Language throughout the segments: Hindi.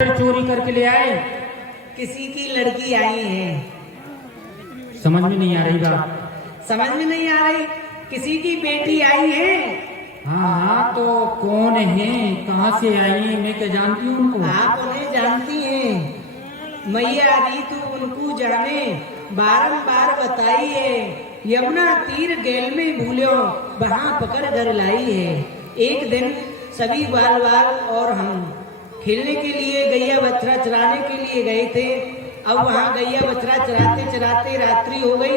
चोरी करके ले आए? किसी की लड़की आई है। समझ में नहीं आ रही बात। समझ में नहीं आ रही? किसी की बेटी आई है। हाँ हाँ, तो कौन है, कहाँ से आई है? मैं क्या जानती हूँ उनको? आप उन्हें जानती हैं। मैया री तू उनको जाने, बारंबार बताई है। यमुना तीर गेल में भूलो, वहाँ पकड़ कर लाई है। एक दिन सभी बाल बाल और हम खेलने के लिए गैया बछड़ा चराने के लिए गए थे। अब वहाँ गैया बछड़ा चराते चराते रात्रि हो गई।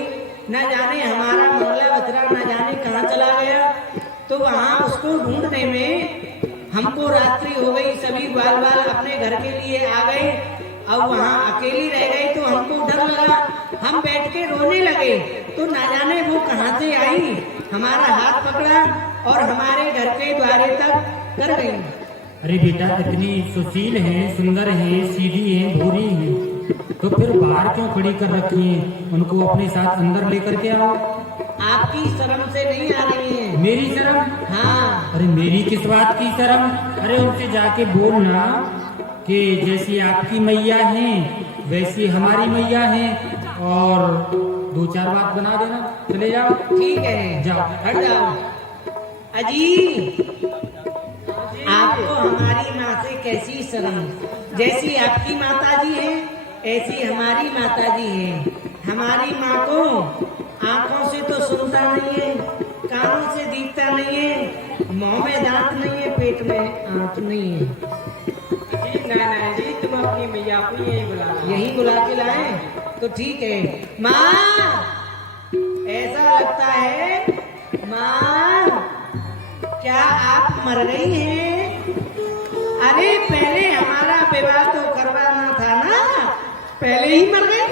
न जाने हमारा मंगला बछड़ा न जाने कहाँ चला गया। तो वहाँ उसको ढूंढने में हमको रात्रि हो गई। सभी बाल बाल अपने घर के लिए आ गए। अब वहाँ अकेली रह गई तो हमको डर लगा। हम बैठ के रोने लगे तो न जाने वो कहाँ से आई, हमारा हाथ पकड़ा और हमारे घर के द्वारे तक कर गई। अरे बेटा, इतनी सुशील है, सुंदर है, सीधी है, भूरी है, तो फिर बाहर क्यों खड़ी कर रखी है? उनको अपने साथ अंदर लेकर के आओ। आपकी शर्म से नहीं आ रही है? मेरी शर्म? हाँ। अरे मेरी किस बात की शर्म? अरे उनसे जाके बोलना कि जैसी आपकी मैया है वैसी हमारी मैया है, और दो चार बात बना देना। चले जाओ। ठीक है, जाओ, हट जाओ। अजी, आपको हमारी माँ से कैसी शर्म? जैसी आपकी माताजी है ऐसी हमारी माताजी है। हमारी माँ को आंखों से तो सुनता नहीं है, कानों से दिखता नहीं है, मुंह में दांत नहीं है, पेट में आंत नहीं है। जी नहीं जी, तुम अपनी मैया को यही बुला लो। यही बुला के लाए तो ठीक है। माँ, ऐसा लगता है माँ, क्या आप मर गई हैं? अरे पहले हमारा विवाह तो करवाना था ना, पहले ही मर गई।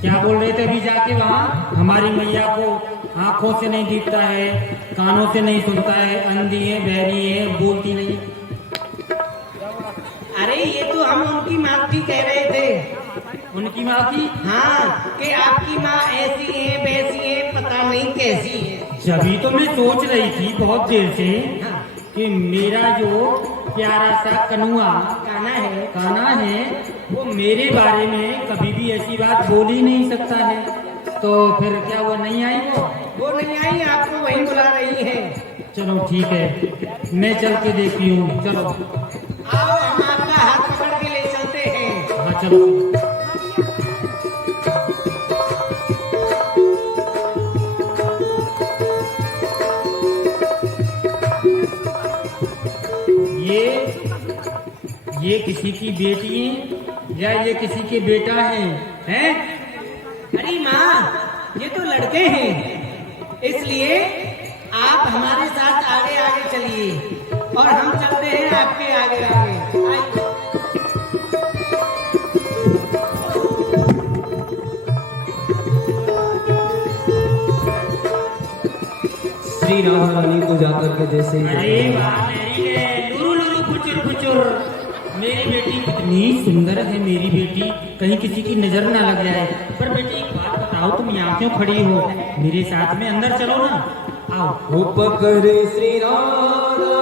क्या बोल रहे थे अभी जाके वहाँ? हमारी मैया को आंखों से नहीं दिखता है, कानों से नहीं सुनता है, अंधी है, बहरी है, बोलती नहीं। अरे ये तो हम उनकी माफी कह रहे थे। उनकी माफी? हाँ, कि आपकी माँ ऐसी है वैसी है, पता नहीं कैसी है। जभी तो मैं सोच रही थी बहुत देर से हाँ, कि मेरा जो प्यारा सा काना है वो मेरे बारे में कभी भी ऐसी बात बोल ही नहीं सकता है। तो फिर क्या वो नहीं आई? वो नहीं आई, आपको वही बुला रही है। चलो ठीक है, मैं चल के देखती हूँ। चलो आओ, हम आपका हाथ पकड़ के ले चलते हैं। हाँ चलो। ये किसी की बेटी है या ये किसी के बेटा है? हैं? अरे माँ, ये तो लड़के हैं, इसलिए आप हमारे साथ आगे आगे चलिए और हम चलते हैं आपके आगे आगे। आइए। श्री राधा रानी को जाकर के जैसे अरे वाह, मेरी लुरु लुरु कुचुर कुचुर, मेरी बेटी कितनी सुंदर है। मेरी बेटी कहीं किसी की नजर ना लग जाए। पर बेटी एक बात बताओ, तुम यहाँ क्यों खड़ी हो? मेरे साथ में अंदर चलो ना। आओ। पकड़े श्री राधा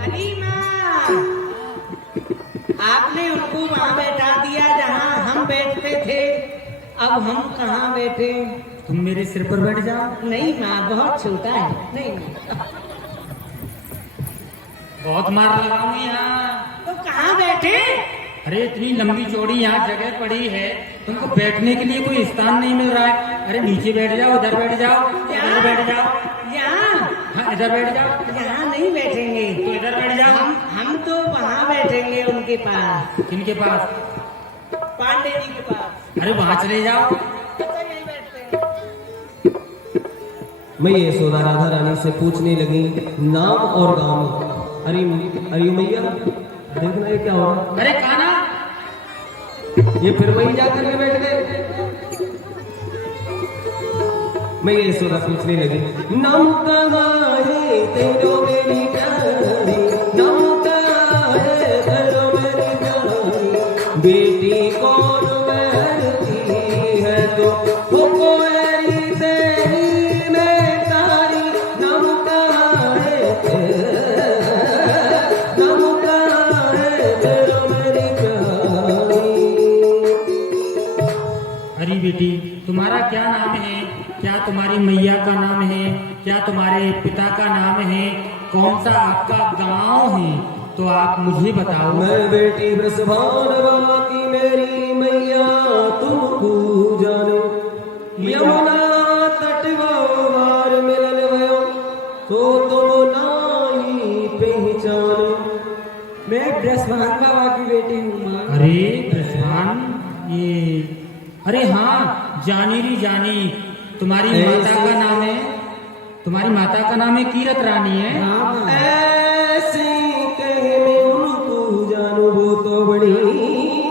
अरे माँ, आपने उनको वहाँ बैठा दिया जहाँ हम बैठते थे। अब हम कहाँ बैठे? तुम मेरे सिर पर बैठ जाओ। नहीं माँ, बहुत छोटा है। नहीं, बहुत मार लगाऊंगी यहाँ। तो कहाँ बैठे? अरे इतनी लंबी चौड़ी यहाँ जगह पड़ी है, तुमको बैठने के लिए कोई स्थान नहीं मिल रहा है। अरे नीचे बैठ जाओ, उधर बैठ जाओ, इधर बैठ जाओ। यहाँ? हाँ, इधर बैठ जाओ। यहाँ नहीं बैठेंगे तो इधर बैठ जाओ। हम तो वहाँ बैठेंगे उनके पास, किनके पास? पांडे जी के पास। अरे वहाँ चले जाओ। अच्छा, यहीं बैठते हैं। मैं यशोदा राधा रानी से पूछने लगी नाम और गांव। अरे अरे मैया, देखना ये क्या हो रहा? अरे काना, ये फिर वही जाकर के बैठ गए। मैया यशोदा पूछने लगी, नाम कहाँ है तेरो मेरी प्यारी, नाम कहाँ है तेरो मेरी प्यारी, बेटी कौन बैठती है तो वो कोयली तेरी मैं तारी, नाम कहाँ है नाम कहाँ है तेरो मेरी प्यारी। अरे बेटी, तुम्हारा क्या नाम है? क्या तुम्हारी मैया का नाम है? क्या तुम्हारे पिता का नाम है? कौन सा आपका गांव है? तो आप मुझे बताओ। मैं बेटी ब्रजभान बाबा की मेरी मैया तुमको जानो, यमुना तट वार मिलन भयो तो तुम नाही पहचानो। मैं ब्रजभान बाबा की बेटी हूँ माँ। अरे ब्रजभान, ये अरे हाँ, जानी री जानी। तुम्हारी माता का नाम है, तुम्हारी माता का नाम है कीरत रानी है। हाँ माँ। ऐसी कहे मैं उनको जानो, वो तो बड़ी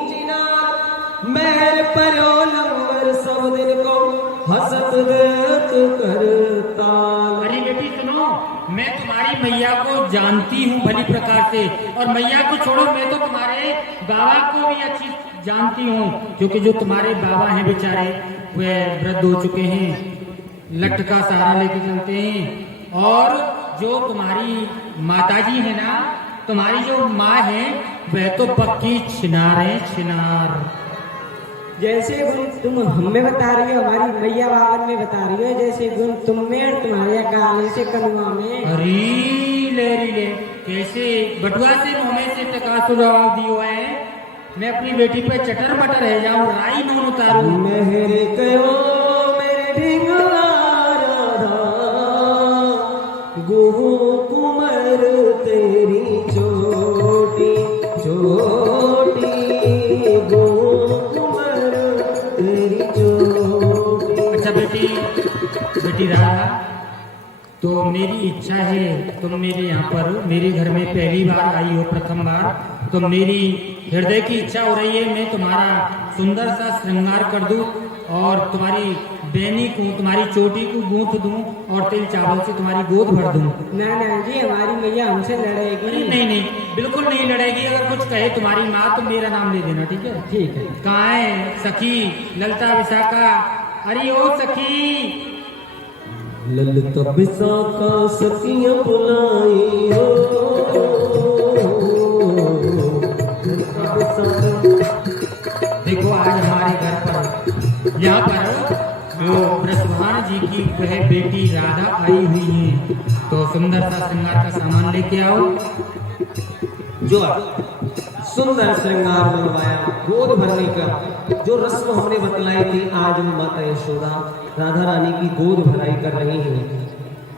चिनार मेरे परो लंबर सब दिन को हसत देत करता। अरे बेटी सुनो, मैं तुम्हारी मैया को जानती हूँ भली प्रकार से, और मैया को छोड़ो, मैं तो तुम्हारे बाबा को भी अच्छी जानती हूँ, क्योंकि जो तुम्हारे बाबा हैं बेचारे वे वृद्ध हो चुके हैं, लठ का सहारा लेके चलते हैं। और जो तुम्हारी माताजी है ना, तुम्हारी जो माँ है, वह तो पक्की छिनार है, छिनार। जैसे गुण तुम हमें बता रही हो, हमारी मैया बावन में बता रही हो, जैसे गुण तुम में और तुम्हारे काले से कनुआ में। अरे ले कैसे बटुआ से मुँह से टका तो जवाब दियो है। मैं अपनी बेटी पे चटर मटर रह जाऊं, राई नून उतारूं। मेरे कयो मेरे ढिंगला राधा, गुहू कुमर तेरी चोटी चोटी, गुहू कुमर तेरी चोटी। अच्छा बेटी राधा, तो मेरी इच्छा है तुम मेरे यहाँ पर मेरे घर में पहली बार आई हो, प्रथम बार, तो मेरी हृदय की इच्छा हो रही है मैं तुम्हारा सुंदर सा श्रृंगार कर दूं और तुम्हारी बेनी को, तुम्हारी चोटी को गूंथ दूं और तेल चावल से तुम्हारी गोद भर दूं। ना जी, हमारी मैया हमसे लड़ेगी। नहीं, बिल्कुल नहीं लड़ेगी। अगर कुछ कहे तुम्हारी माँ तो मेरा नाम ले देना, ठीक है? ठीक है। कहाँ है सखी ललता विशाखा? अरे ओ सखी, ललता विशाखा सखियां बुलाई हो, देखो आज हमारे घर पर यहाँ पर वो ब्रजभान जी की वह बेटी राधा आई हुई है, तो सुंदर सा श्रृंगार का सामान लेके आओ। जो सुंदर श्रृंगार बनवाया, गोद भरने का जो रस्म हमने बतलाई थी, आज वो माता यशोदा राधा रानी की गोद भराई कर रही है,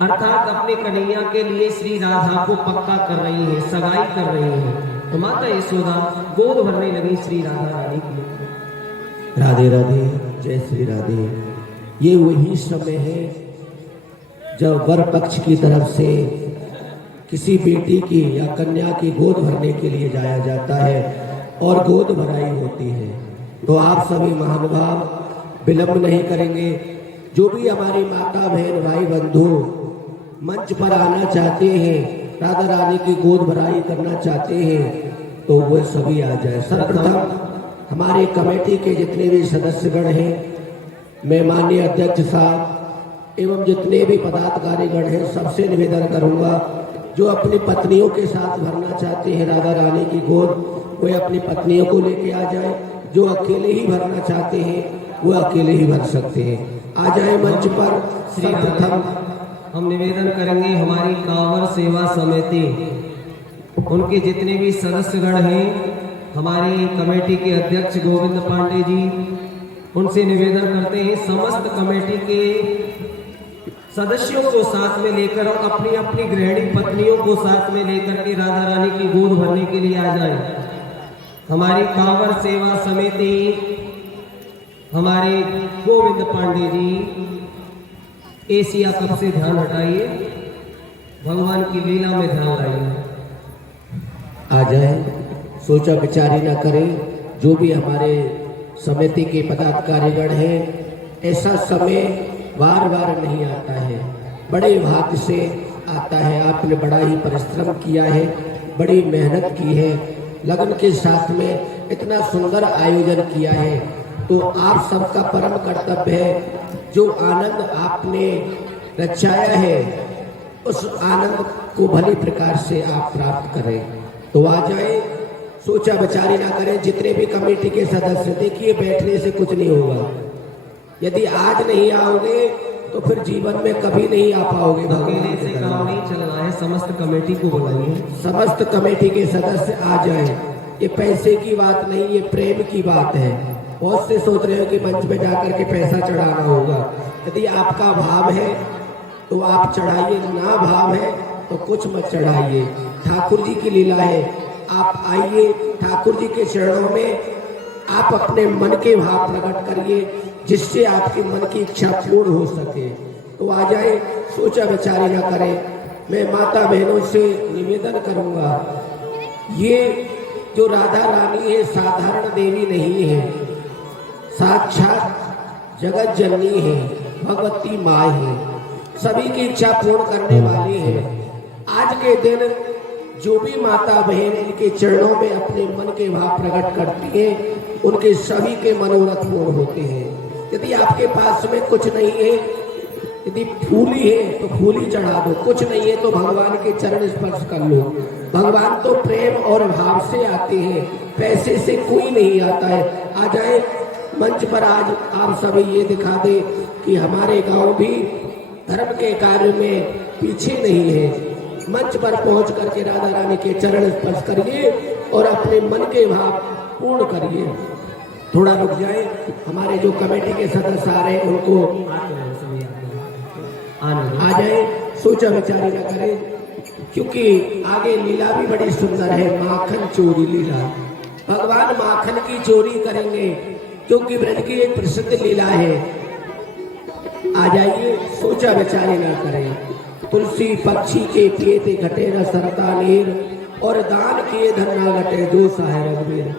अर्थात अपने कन्हैया के लिए श्री राधा को पक्का कर रही है, सगाई कर रही है। तो माता यशोदा गोद भरने लगी श्री राधा रानी की। राधे राधे, जय श्री राधे। ये वही समय है जब वर पक्ष की तरफ से किसी बेटी की या कन्या की गोद भरने के लिए जाया जाता है और गोद भराई होती है। तो आप सभी महानुभाव विलंब नहीं करेंगे, जो भी हमारी माता बहन भाई बंधु मंच पर आना चाहते हैं, राधा रानी की गोद भराई करना चाहते हैं, तो वो सभी आ जाए। सर्वप्रथम हमारे कमेटी के जितने भी सदस्यगण हैं, मैं माननीय अध्यक्ष साहब एवं जितने भी पदाधिकारीगण हैं, सबसे निवेदन करूंगा, जो अपनी पत्नियों के साथ भरना चाहते हैं राधा रानी की गोद, वे अपनी पत्नियों को लेके आ जाए। जो अकेले ही भरना चाहते हैं वो अकेले ही भर सकते हैं, आ जाए मंच पर। सर्वप्रथम हम निवेदन करेंगे हमारी कांवर सेवा समिति, उनके जितने भी सदस्यगण हैं, हमारी कमेटी के अध्यक्ष गोविंद पांडे जी, उनसे निवेदन करते हैं समस्त कमेटी के सदस्यों को साथ में लेकर और अपनी अपनी गृहिणी पत्नियों को साथ में लेकर के राधा रानी की गोद भरने के लिए आ जाए। हमारी कांवर सेवा समिति, हमारे गोविंद पांडे जी, एशिया कप से ध्यान हटाइए, भगवान की लीला में ध्यान लाइए। आ जाए, सोचा विचारी ना करें। जो भी हमारे समिति के पदाधिकारीगण हैं, ऐसा समय बार बार नहीं आता है, बड़े भाग्य से आता है। आपने बड़ा ही परिश्रम किया है, बड़ी मेहनत की है, लगन के साथ में इतना सुंदर आयोजन किया है। तो आप सबका परम कर्तव्य है, जो आनंद आपने रचाया है उस आनंद को भली प्रकार से आप प्राप्त करें। तो आ जाए, सोचा विचारी ना करें। जितने भी कमेटी के सदस्य, देखिए बैठने से कुछ नहीं होगा। यदि आज नहीं आओगे तो फिर जीवन में कभी नहीं आ पाओगे। अकेले से काम नहीं चल रहा है, समस्त कमेटी को बुलाइए। समस्त कमेटी के सदस्य आ जाएं। ये पैसे की बात नहीं, ये प्रेम की बात है। बहुत से सोच रहे हो कि मंच पे जाकर के पैसा चढ़ाना होगा। यदि आपका भाव है तो आप चढ़ाइए, ना भाव है तो कुछ मत चढ़ाइए। ठाकुर जी की लीला है, आप आइए ठाकुर जी के चरणों में, आप अपने मन के भाव प्रकट करिए, जिससे आपके मन की इच्छा पूर्ण हो सके। तो आ जाए, सोचा विचारी ना करें। मैं माता बहनों से निवेदन करूंगा, ये जो राधा रानी है साधारण देवी नहीं है, साक्षात जगत जननी है, भगवती माँ है, सभी की इच्छा पूर्ण करने वाली है। आज के दिन जो भी माता बहन इनके चरणों में अपने मन के भाव प्रकट करती है, उनके सभी के मनोरथ पूर्ण होते हैं। यदि आपके पास में कुछ नहीं है, यदि फूली है तो फूली चढ़ा दो, कुछ नहीं है तो भगवान के चरण स्पर्श कर लो। भगवान तो प्रेम और भाव से आते हैं, पैसे से कोई नहीं आता है। आ जाए मंच पर, आज आप सभी ये दिखा दे कि हमारे गांव भी धर्म के कार्य में पीछे नहीं है। मंच पर पहुंच करके राधा रानी के चरण स्पर्श करिए और अपने मन के भाव पूर्ण करिए। थोड़ा रुक जाए, हमारे जो कमेटी के सदस्य आ रहे हैं उनको आ जाए, सोचा विचारी न करें, क्योंकि आगे लीला भी बड़ी सुंदर है, माखन चोरी लीला। भगवान माखन की चोरी करेंगे, क्योंकि ब्रज की एक प्रसिद्ध लीला है। आ जाइए, सोचा विचारी न करें। तुलसी पक्षी के पिए थे घटे न सरता नीर, और दान किए धन न घटे दो साहे रघुवीर।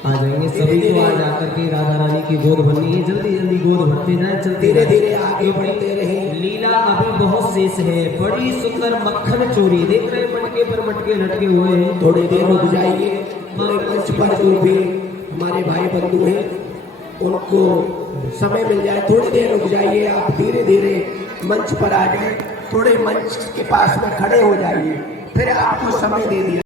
आ जाएंगे सभी को, आज आकर के राधा रानी की गोद भरनी है। जल्दी जल्दी गोद भरते जाए, चलते धीरे धीरे आगे बढ़ते रहे। लीला अभी बहुत शेष है, बड़ी सुंदर मक्खन चोरी। देख रहे मटके पर मटके लटके हुए हैं। थोड़ी देर रुक जाइए। हमारे मंच पर जो भी हमारे भाई बंधु हैं उनको समय मिल जाए, थोड़ी देर रुक जाइए। आप धीरे धीरे मंच पर आ जाए, थोड़े मंच के पास में खड़े हो जाइए, फिर आपको समय दे दिया।